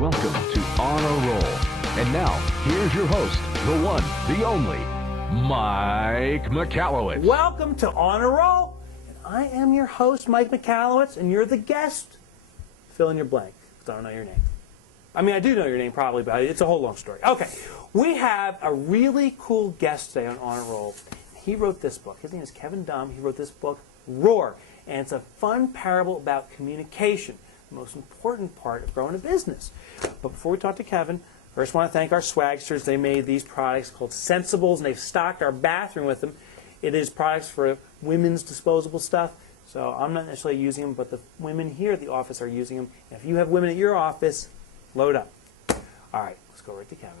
Welcome to On a Roll. And now, here's your host, the one, the only, Mike Michalowicz. Welcome to On a Roll. And I am your host, Mike Michalowicz, and you're the guest. Fill in your blank, because I don't know your name. I mean, I do know your name probably, but it's a whole long story. Okay, we have a really cool guest today on a Roll. He wrote this book. His name is Kevin Daum. He wrote this book, Roar. And it's a fun parable about communication, the most important part of growing a business. But before we talk to Kevin, first I want to thank our swagsters. They made these products called Sensibles, and they've stocked our bathroom with them. It is products for women's disposable stuff. So I'm not necessarily using them, but the women here at the office are using them. And if you have women at your office, load up. All right, let's go right to Kevin.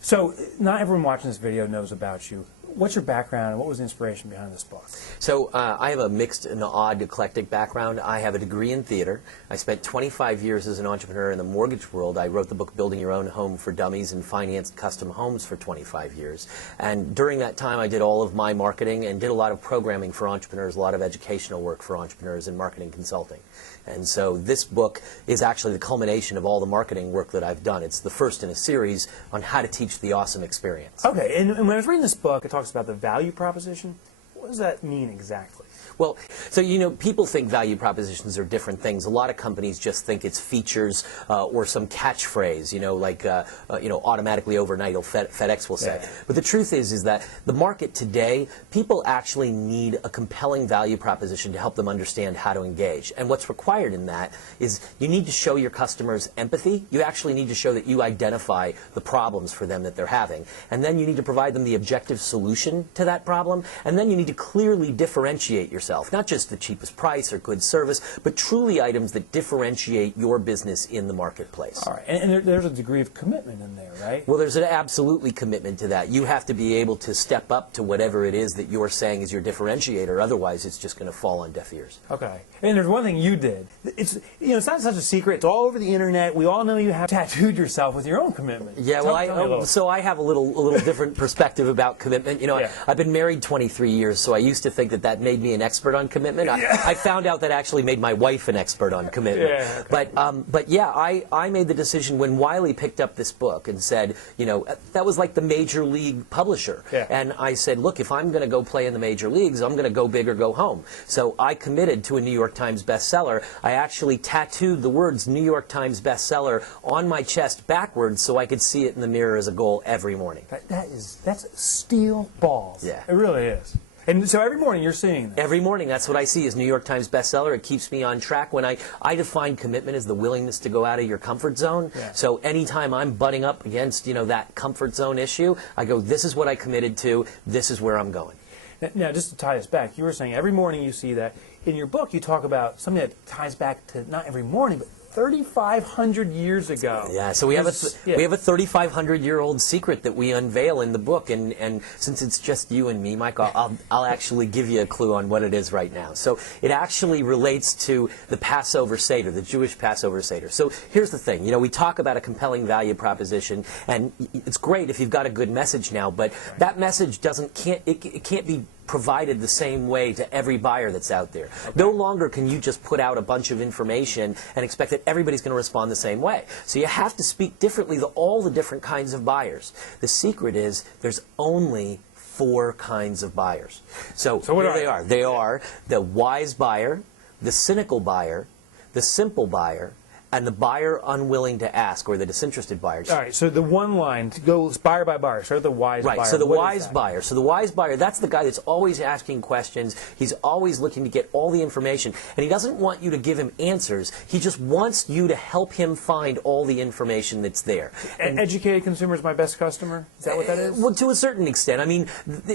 So not everyone watching this video knows about you. What's your background and what was the inspiration behind this book? So I have a mixed and odd, eclectic background. I have a degree in theater. I spent 25 years as an entrepreneur in the mortgage world. I wrote the book Building Your Own Home for Dummies and financed custom homes for 25 years. And during that time, I did all of my marketing and did a lot of programming for entrepreneurs, a lot of educational work for entrepreneurs and marketing consulting. And so this book is actually the culmination of all the marketing work that I've done. It's the first in a series on how to teach the awesome experience. Okay, and when I was reading this book, it talks about the value proposition. What does that mean exactly? Well, so, you know, people think value propositions are different things. A lot of companies just think it's features or some catchphrase, you know, like, automatically overnight, FedEx will say. Yeah. But the truth is that the market today, people actually need a compelling value proposition to help them understand how to engage. And what's required in that is you need to show your customers empathy. You actually need to show that you identify the problems for them that they're having. And then you need to provide them the objective solution to that problem. And then you need to clearly differentiate yourself. Not just the cheapest price or good service, but truly items that differentiate your business in the marketplace. All right, and there's a degree of commitment in there, right? Well, there's an absolutely commitment to that. You have to be able to step up to whatever it is that you're saying is your differentiator. Otherwise, it's just going to fall on deaf ears. Okay, and there's one thing you did. It's not such a secret. It's all over the internet. We all know you have tattooed yourself with your own commitment. Yeah, so I have a little different perspective about commitment. You know, yeah. I've been married 23 years, so I used to think that made me an expert on commitment. Yeah. I found out that actually made my wife an expert on commitment. Yeah, okay. But yeah, I made the decision when Wiley picked up this book and said, you know, that was like the major league publisher. Yeah. And I said, look, if I'm going to go play in the major leagues, I'm going to go big or go home. So I committed to a New York Times bestseller. I actually tattooed the words New York Times bestseller on my chest backwards so I could see it in the mirror as a goal every morning. That's steel balls. Yeah. It really is. And so every morning you're seeing that. Every morning, that's what I see is New York Times bestseller. It keeps me on track. When I define commitment as the willingness to go out of your comfort zone. Yeah. So anytime I'm butting up against, you know, that comfort zone issue, I go, this is what I committed to. This is where I'm going. Now, just to tie us back, you were saying every morning you see that. In your book, you talk about something that ties back to not every morning, but 3,500 years ago. Yeah, so we have a 3,500-year-old secret that we unveil in the book, and since it's just you and me, Mike, I'll actually give you a clue on what it is right now. So it actually relates to the Passover Seder, the Jewish Passover Seder. So here's the thing, you know, we talk about a compelling value proposition, and it's great if you've got a good message now, but that message can't be provided the same way to every buyer that's out there. Okay. No longer can you just put out a bunch of information and expect that everybody's going to respond the same way. So you have to speak differently to all the different kinds of buyers. The secret is there's only 4 kinds of buyers. So here they are. They are the wise buyer, the cynical buyer, the simple buyer, and the buyer unwilling to ask, or the disinterested buyer. All right, so the one line, to go buyer by buyer, start with the wise buyer. Right, so the wise buyer. So the wise buyer, that's the guy that's always asking questions. He's always looking to get all the information. And he doesn't want you to give him answers. He just wants you to help him find all the information that's there. And educated consumer is my best customer? Is that what that is? Well, to a certain extent. I mean,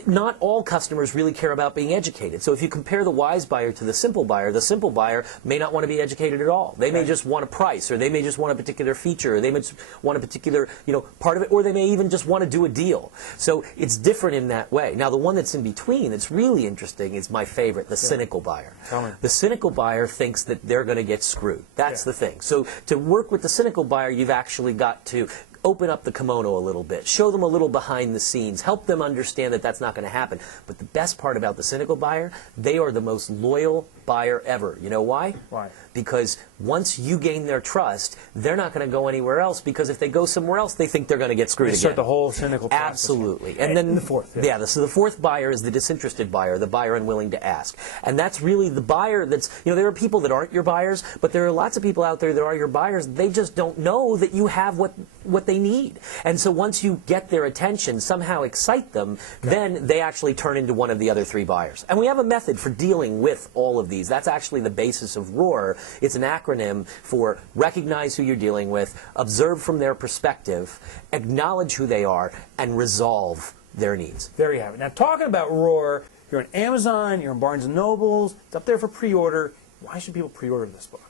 not all customers really care about being educated. So if you compare the wise buyer to the simple buyer may not want to be educated at all. They may just want to price, or they may just want a particular feature, or they may just want a particular, you know, part of it, or they may even just want to do a deal. So it's different in that way. Now, the one that's in between that's really interesting is my favorite, the cynical buyer. Tell me. The cynical buyer thinks that they're going to get screwed. That's the thing. So to work with the cynical buyer, you've actually got to open up the kimono a little bit, show them a little behind the scenes, help them understand that that's not going to happen. But the best part about the cynical buyer, they are the most loyal buyer ever. You know why? Why? Because once you gain their trust, they're not going to go anywhere else, because if they go somewhere else, they think they're going to get screwed again. Start the whole cynical process. Absolutely. And then the fourth. So the fourth buyer is the disinterested buyer, the buyer unwilling to ask. And that's really the buyer that's, there are people that aren't your buyers, but there are lots of people out there that are your buyers. They just don't know that you have what they need. And so once you get their attention, somehow excite them, then they actually turn into one of the other three buyers. And we have a method for dealing with all of these. That's actually the basis of ROAR. It's an acronym for recognize who you're dealing with, observe from their perspective, acknowledge who they are, and resolve their needs. There you have it. Now, talking about ROAR, you're on Amazon, you're on Barnes & Nobles, it's up there for pre-order. Why should people pre-order this book?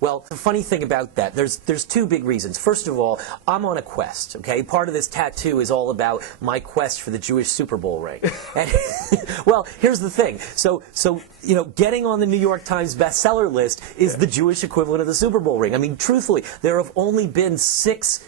Well, the funny thing about that, there's two big reasons. First of all, I'm on a quest, okay? Part of this tattoo is all about my quest for the Jewish Super Bowl ring. And, well, here's the thing. So getting on the New York Times bestseller list is the Jewish equivalent of the Super Bowl ring. I mean, truthfully, there have only been six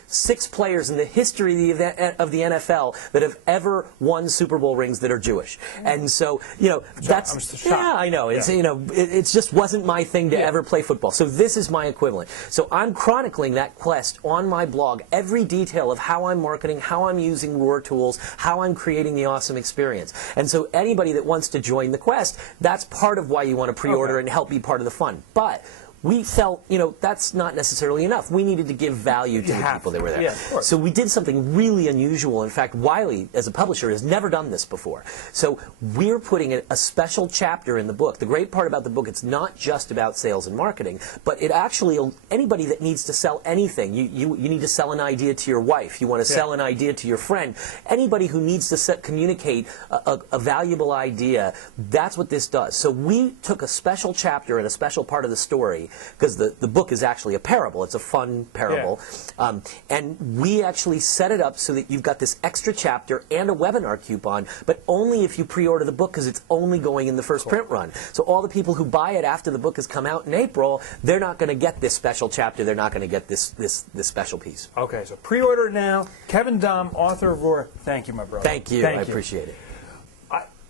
players in the history of the NFL that have ever won Super Bowl rings that are Jewish. And so, that's... I'm shocked. Yeah, I know. It's, it just wasn't my thing to ever play football. So this is my equivalent. So I'm chronicling that quest on my blog, every detail of how I'm marketing, how I'm using ROAR tools, how I'm creating the awesome experience. And so anybody that wants to join the quest, that's part of why you want to pre-order and help be part of the fun. But we felt, that's not necessarily enough. We needed to give value to the people that were there. Yeah, of course. So we did something really unusual. In fact, Wiley, as a publisher, has never done this before. So we're putting a special chapter in the book. The great part about the book, it's not just about sales and marketing, but it actually, anybody that needs to sell anything, you need to sell an idea to your wife, you want to sell an idea to your friend, anybody who needs to communicate a valuable idea, that's what this does. So we took a special chapter and a special part of the story, because the book is actually a parable. It's a fun parable. Yeah. And we actually set it up so that you've got this extra chapter and a webinar coupon, but only if you pre-order the book, because it's only going in the first print run. So all the people who buy it after the book has come out in April, they're not going to get this special chapter. They're not going to get this special piece. Okay, so pre-order it now. Kevin Daum, author of ROAR. Thank you, my brother. Thank you. I appreciate it.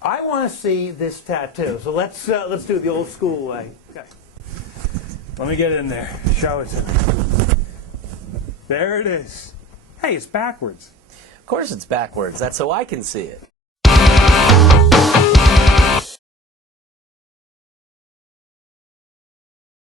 I want to see this tattoo. So let's do it the old school way. Okay. Let me get in there. Show it to me. There it is. Hey, it's backwards. Of course it's backwards. That's so I can see it.